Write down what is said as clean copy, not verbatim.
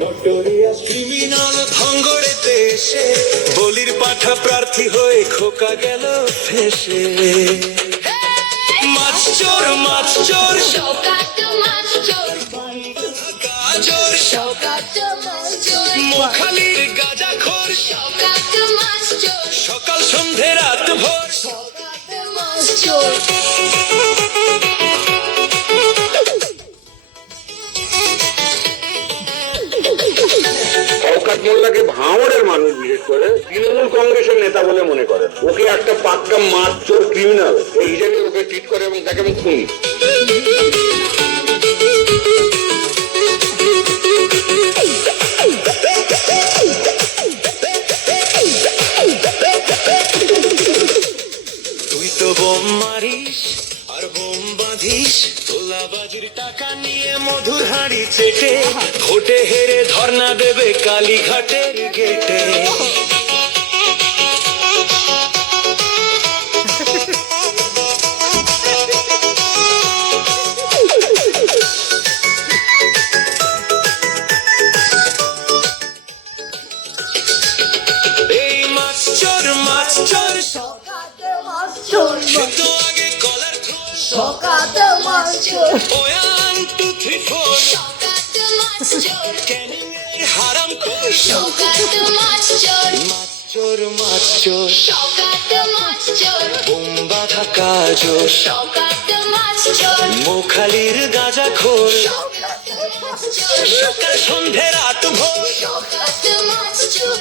Notorious criminal ভাঙ্গড়েতে এসে বলির পাঠা প্রার্থী হয়ে খোকা গেল ফেসে। মাছ চোর মাছ চোর শওকাত মাছ চোর, গাজর শওকাত মাছ চোর, মোখালির গাঁজাখোর শওকাত মাছ চোর, সকাল সন্ধে রাত ভোর শওকাত মাছ চোর। শওকত মোল্লাকে ভাঙড়ের মানুষ বিশেষ করে তৃণমূল কংগ্রেসের নেতা বলে মনে করেন। ওকে একটা পাক্কা মাছ চোর ক্রিমিনাল এই হিসেবে ওকে ট্রিট করে এবং তাকে আমি খুনি। তুই তো বোম মারিস আর বোম বাঁধিস, তোলাবাজির টাকা নিয়ে মধুর হাঁড়ি চেটে ভোটে হেরে ধর্ণা দেবে কালীঘাটের গেটে। এই মাছ চোর শওকাত মাছ চোর, সে তো আগে কলার থ্রোল শওকাত মাছ চোর, 1 2 3 4 শওকাত মাছ চোর, ক্যানিং এর হারাম খোর। শওকাত মাছ চোর, মাছ চোর মাছ চোর শওকাত মাছ চোর, বোম বাঁধা কাজর শওকাত মাছ চোর, মোখালির গাঁজাখোর শওকাত মাছ চোর, সকাল সন্ধে রাত ভোর শওকাত মাছ চোর।